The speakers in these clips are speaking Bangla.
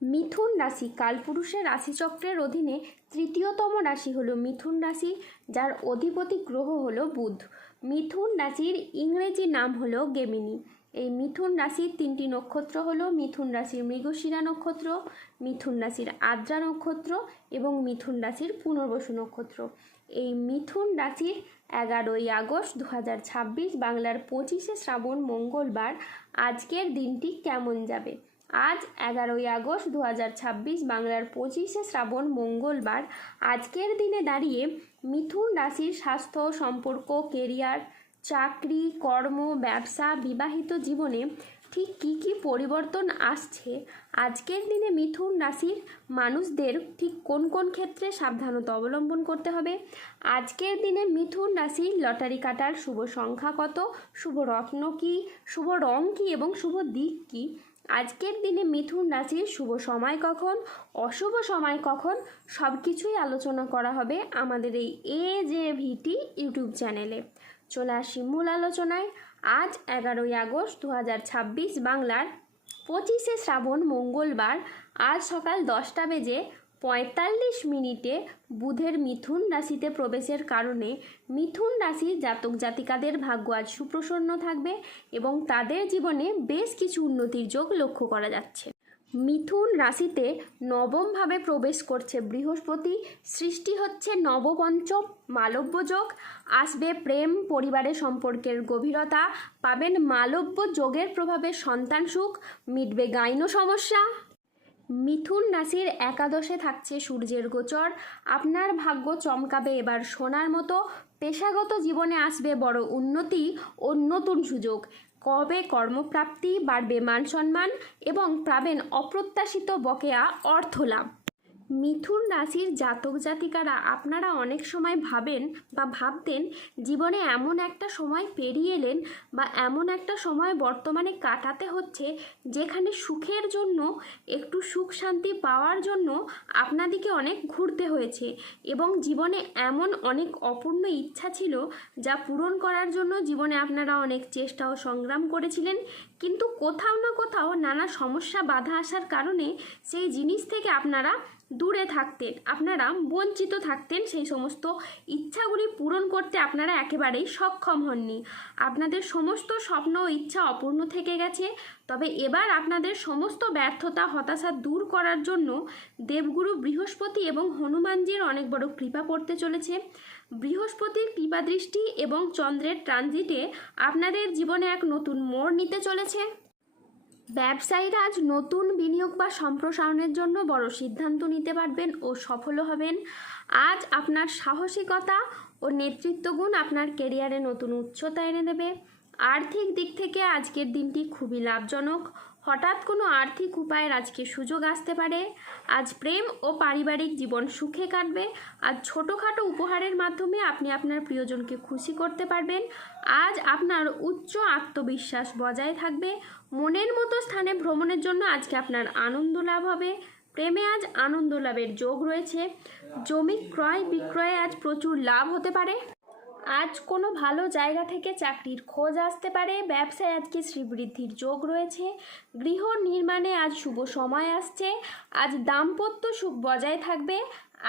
মিথুন রাশি কালপুরুষের রাশিচক্রের অধীনে তৃতীয়তম রাশি হলো মিথুন রাশি, যার অধিপতি গ্রহ হলো বুধ। মিথুন রাশির ইংরেজি নাম হলো গেমিনি। এই মিথুন রাশির তিনটি নক্ষত্র হলো মিথুন রাশির মৃগশিরা নক্ষত্র, মিথুন রাশির আদ্রা নক্ষত্র এবং মিথুন রাশির পুনর্বসু নক্ষত্র। এই মিথুন রাশির 11ই আগস্ট 2026 বাংলার 25শে শ্রাবণ মঙ্গলবার আজকের দিনটি কেমন যাবে। আজ 11ই আগস্ট 2026 বাংলার 25শে শ্রাবণ মঙ্গলবার আজকের দিনে দাঁড়িয়ে মিথুন রাশির স্বাস্থ্য, সম্পর্ক, কেরিয়ার, চাকরি, কর্ম, ব্যবসা, বিবাহিত জীবনে ঠিক কী কী পরিবর্তন আসছে, আজকের দিনে মিথুন রাশির মানুষদের ঠিক কোন কোন ক্ষেত্রে সাবধানতা অবলম্বন করতে হবে, আজকের দিনে মিথুন রাশির লটারি কাটার শুভ সংখ্যা কত, শুভ রত্ন কী, শুভ রং কী এবং শুভ দিক কী, আজকের দিনে মিথুন রাশির শুভ সময় কখন, অশুভ সময় কখন, সব কিছুই আলোচনা করা হবে আমাদের এই AJVT ইউটিউব চ্যানেলে। চলে আসি মূল আলোচনায়। আজ 11ই আগস্ট 2026 বাংলার 25শে শ্রাবণ মঙ্গলবার আজ সকাল 10:45 বুধের মিথুন রাশিতে প্রবেশের কারণে মিথুন রাশির জাতক জাতিকাদের ভাগ্য আজ সুপ্রসন্ন থাকবে এবং তাদের জীবনে বেশ কিছু উন্নতির যোগ লক্ষ্য করা যাচ্ছে। মিথুন রাশিতে নবমভাবে প্রবেশ করছে বৃহস্পতি, সৃষ্টি হচ্ছে নবপঞ্চম মালব্য যোগ, আসবে প্রেম, পরিবারের সম্পর্কের গভীরতা, পাবেন মালব্য যোগের প্রভাবে সন্তান সুখ, মিটবে গাইনো সমস্যা। মিথুন রাশির একাদশে থাকছে সূর্যের গোচর, আপনার ভাগ্য চমকাবে এবার সোনার মতো, পেশাগত জীবনে আসবে বড় উন্নতি ও নতুন সুযোগ, কবে কর্মপ্রাপ্তি, বাড়বে মান সম্মান এবং পাবেন অপ্রত্যাশিত বকেয়া অর্থ লাভ। মিথুন রাশির জাতক জাতিকারা আপনারা অনেক সময় ভাবেন বা ভাবতেন জীবনে এমন একটা সময় পেরিয়ে এলেন বা এমন একটা সময় বর্তমানে কাটাতে হচ্ছে যেখানে সুখের জন্য, একটু সুখ শান্তি পাওয়ার জন্য আপনাদেরকে অনেক ঘুরতে হয়েছে এবং জীবনে এমন অনেক অপূর্ণ ইচ্ছা ছিল যা পূরণ করার জন্য জীবনে আপনারা অনেক চেষ্টা ও সংগ্রাম করেছিলেন, কিন্তু কোথাও না কোথাও নানা সমস্যা বাধা আসার কারণে সেই জিনিস থেকে আপনারা দূরে থাকতেন, আপনারা বঞ্চিত থাকতেন, সেই সমস্ত ইচ্ছাগুলি পূরণ করতে আপনারা একেবারেই সক্ষম হননি, আপনাদের সমস্ত স্বপ্ন ও ইচ্ছা অপূর্ণ থেকে গেছে। তবে এবার আপনাদের সমস্ত ব্যর্থতা, হতাশা দূর করার জন্য দেবগুরু বৃহস্পতি এবং হনুমানজির অনেক বড় কৃপা পড়তে চলেছে। বৃহস্পতির কৃপা দৃষ্টি এবং চন্দ্রের ট্রানজিটে আপনাদের জীবনে এক নতুন মোড় নিতে চলেছে। ব্যবসায়ীরা আজ নতুন বিনিয়োগ বা সম্প্রসারণের জন্য বড় সিদ্ধান্ত নিতে পারবেন ও সফল হবেন। আজ আপনার সাহসিকতা ও নেতৃত্বগুণ আপনার কেরিয়ারে নতুন উচ্চতা এনে দেবে। আর্থিক দিক থেকে আজকের দিনটি খুবই লাভজনক, হঠাৎ কোনো আর্থিক উপায়ের আজকে সুযোগ আসতে পারে। আজ প্রেম ও পারিবারিক জীবন সুখে কাটবে। আজ ছোটোখাটো উপহারের মাধ্যমে আপনি আপনার প্রিয়জনকে খুশি করতে পারবেন। আজ আপনার উচ্চ আত্মবিশ্বাস বজায় থাকবে। মনের মতো স্থানে ভ্রমণের জন্য আজকে আপনার আনন্দ লাভ হবে। প্রেমে আজ আনন্দ লাভের যোগ রয়েছে। জমি ক্রয় বিক্রয়ে আজ প্রচুর লাভ হতে পারে। আজ কোনো ভালো জায়গা থেকে চাকরির খোঁজ আসতে পারে। ব্যবসায় আজকে শ্রীবৃদ্ধির যোগ রয়েছে। গৃহ নির্মাণে আজ শুভ সময় আসছে। আজ দাম্পত্য সুখ বজায় থাকবে।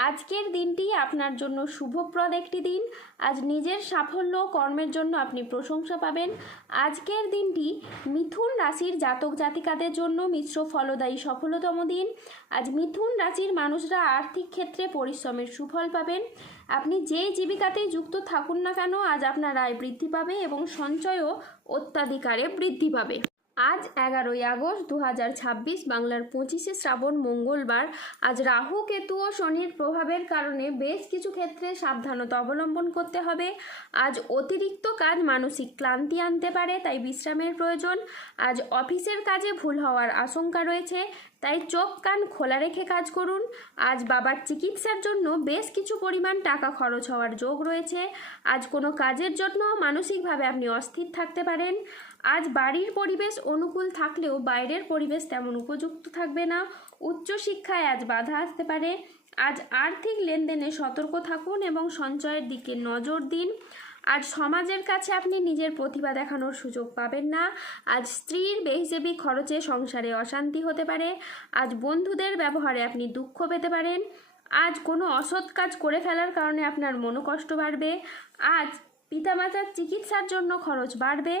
আজকের দিনটি আপনার জন্য শুভপ্রদ একটি দিন। আজ নিজের সাফল্য কর্মের জন্য আপনি প্রশংসা পাবেন। আজকের দিনটি মিথুন রাশির জাতক জাতিকাদের জন্য মিশ্র ফলদায়ী সফলতম দিন। আজ মিথুন রাশির মানুষরা আর্থিক ক্ষেত্রে পরিশ্রমের সুফল পাবেন। আপনি যে জীবিকাতেই যুক্ত থাকুন না কেন, আজ আপনার আয় বৃদ্ধি পাবে এবং সঞ্চয়ও অত্যাধিকারে বৃদ্ধি পাবে। আজ 11ই আগস্ট 2026 বাংলার 25শে শ্রাবণ মঙ্গলবার আজ রাহু, কেতু ও শনির প্রভাবের কারণে বেশ কিছু ক্ষেত্রে সাবধানতা অবলম্বন করতে হবে। আজ অতিরিক্ত কাজ মানসিক ক্লান্তি আনতে পারে, তাই বিশ্রামের প্রয়োজন। আজ অফিসের কাজে ভুল হওয়ার আশঙ্কা রয়েছে, তাই চোখ কান খোলা রেখে কাজ করুন। আজ বাবার চিকিৎসার জন্য বেশ কিছু পরিমাণ টাকা খরচ হওয়ার যোগ রয়েছে। আজ কোনো কাজের জন্য মানসিকভাবে আপনি অস্থির থাকতে পারেন। আজ বাড়ির পরিবেশ অনুকূল থাকলেও বাইরের পরিবেশ তেমন উপযুক্ত থাকবে না। উচ্চশিক্ষায় আজ বাধা আসতে পারে। আজ আর্থিক লেনদেনে সতর্ক থাকুন এবং সঞ্চয়ের দিকে নজর দিন। আজ সমাজের কাছে আপনি নিজের প্রতিভা দেখানোর সুযোগ পাবেন না। আজ স্ত্রীর বেহিসেবি খরচে সংসারে অশান্তি হতে পারে। আজ বন্ধুদের ব্যবহারে আপনি দুঃখ পেতে পারেন। আজ কোনো অসৎ কাজ করে ফেলার কারণে আপনার মনোকষ্ট বাড়বে। আজ পিতামাতার চিকিৎসার জন্য খরচ বাড়বে।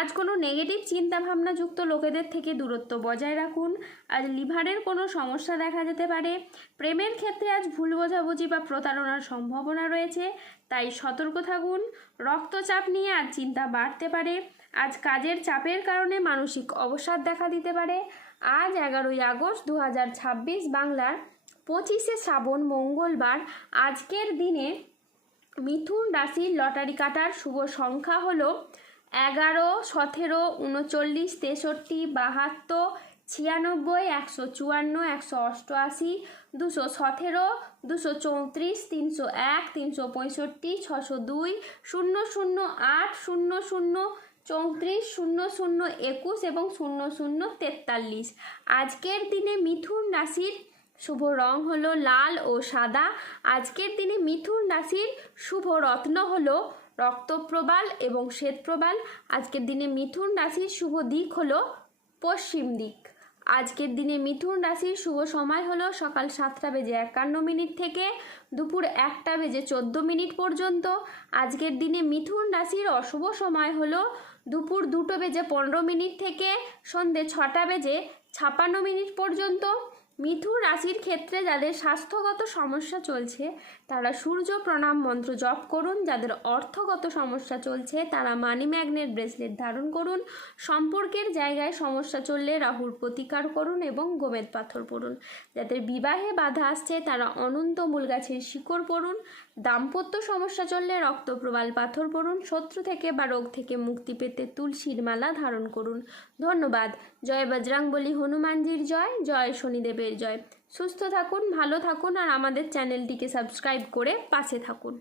আজ কোনো নেগেটিভ চিন্তাভাবনাযুক্ত লোকেদের থেকে দূরত্ব বজায় রাখুন। আজ লিভারের কোনো সমস্যা দেখা যেতে পারে। প্রেমের ক্ষেত্রে আজ ভুল বোঝাবুঝি বা প্রতারণার সম্ভাবনা রয়েছে, তাই সতর্ক থাকুন। রক্তচাপ নিয়ে আজ চিন্তা বাড়তে পারে। আজ কাজের চাপের কারণে মানসিক অবসাদ দেখা দিতে পারে। আজ 11ই আগস্ট 2026 বাংলার 25শে শ্রাবণ মঙ্গলবার। আজকের দিনে মিথুন রাশির লটারি কাটার শুভ সংখ্যা হলো 11, 17, 39, 63, 72, 96, 154, 188, 217, 234, 301, 365, 602, 008, 00, 34, 00, 21 এবং 0043। আজকের দিনে মিথুন রাশির শুভ রং হলো লাল ও সাদা। আজকের দিনে মিথুন রাশির শুভ রত্ন হলো রক্তপ্রবাল এবং শ্বেতপ্রবাল। আজকের দিনে মিথুন রাশির শুভ দিক হলো পশ্চিম দিক। আজকের দিনে মিথুন রাশির শুভ সময় হলো সকাল 7:51 থেকে দুপুর 1:14 পর্যন্ত। আজকের দিনে মিথুন রাশির অশুভ সময় হলো দুপুর 2:15 থেকে সন্ধে 6:56 পর্যন্ত। মিথুন রাশির ক্ষেত্রে যাদের স্বাস্থ্যগত সমস্যা চলছে তারা সূর্য প্রণাম মন্ত্র জপ করুন। যাদের অর্থগত সমস্যা চলছে তারা মানি ম্যাগনেট ব্রেসলেট ধারণ করুন। সম্পর্কের জায়গায় সমস্যা চললে রাহুর প্রতিকার করুন এবং গোমেদ পাথর পড়ুন। যাদের বিবাহে বাধা আসছে তারা অনন্ত মূল গাছের শিকড় পড়ুন। দাম্পত্য সমস্যা চললে রক্তপ্রবাল পাথর পড়ুন। শত্রু থেকে বা রোগ থেকে মুক্তি পেতে তুলসীর মালা ধারণ করুন। ধন্যবাদ। জয় বজরংবলী হনুমানজির জয়, জয় শনিদেবের জয়। সুস্থ থাকুন, ভালো থাকুন আর আমাদের চ্যানেলটিকে সাবস্ক্রাইব করে পাশে থাকুন।